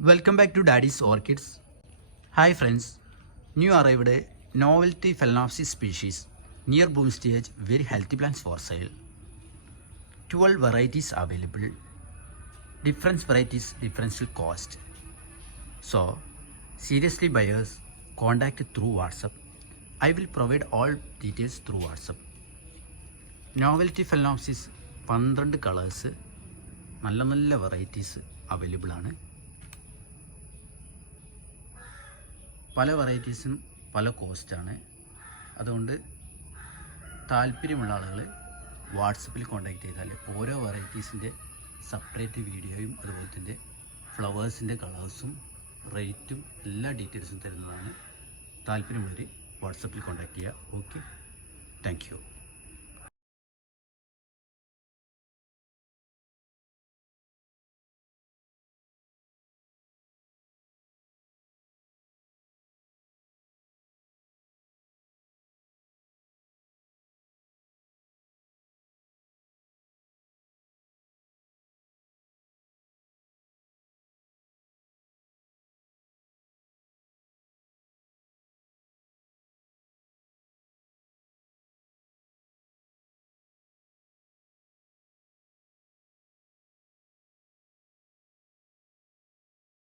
Welcome back to Daddy's Orchids. Hi friends, new arrived novelty Phalaenopsis species near bloom stage, very healthy plants for sale. 12 varieties available, different varieties, differential cost. So, seriously buyers, contact through WhatsApp. I will provide all details through WhatsApp. Novelty Phalaenopsis 12 colors, നല്ല varieties available ആണ്. പല വെറൈറ്റീസും പല കോസ്റ്റാണ്. അതുകൊണ്ട് താല്പര്യമുള്ള ആളുകൾ വാട്സപ്പിൽ contact ചെയ്താൽ ഓരോ വെറൈറ്റീസിൻ്റെ സെപ്പറേറ്റ് വീഡിയോയും അതുപോലെ തന്നെ ഫ്ലവേഴ്സിൻ്റെ കളേഴ്സും റേറ്റും എല്ലാ ഡീറ്റെയിൽസും തരുന്നതാണ്. താല്പര്യമുള്ളവർ വാട്സപ്പിൽ കോൺടാക്ട് ചെയ്യുക. Okay, thank you.